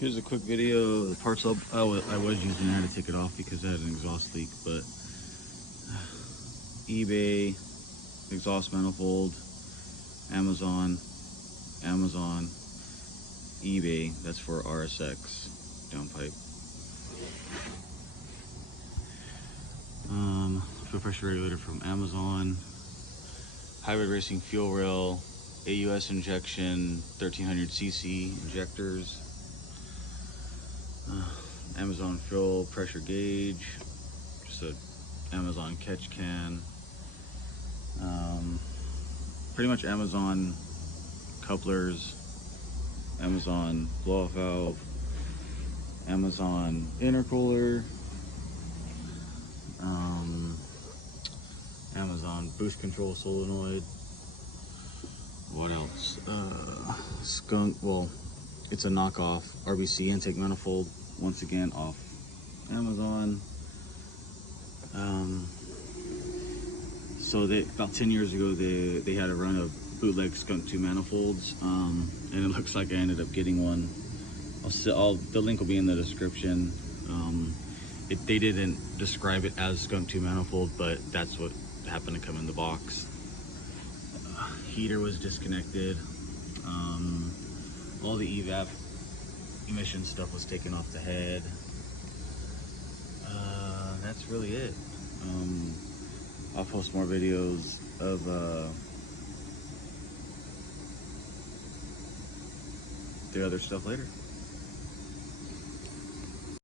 Here's a quick video of the parts I was using. I had to take it off because I had an exhaust leak, but eBay, exhaust manifold, Amazon, eBay, that's for RSX downpipe. Fuel pressure regulator from Amazon, hybrid racing fuel rail, AUS injection, 1300cc injectors, Amazon fuel pressure gauge, just a Amazon catch can, pretty much Amazon couplers, Amazon blow-off valve, Amazon intercooler, Amazon boost control solenoid. What else? Skunk, well, it's a knockoff RBC intake manifold, once again off Amazon. So about 10 years ago, they had a run of bootleg Skunk 2 manifolds, and it looks like I ended up getting one. The link will be in the description. They didn't describe it as Skunk 2 manifold, but that's what happened to come in the box. Heater was disconnected. All the evap emission stuff was taken off the head. That's really it. I'll post more videos of the other stuff later.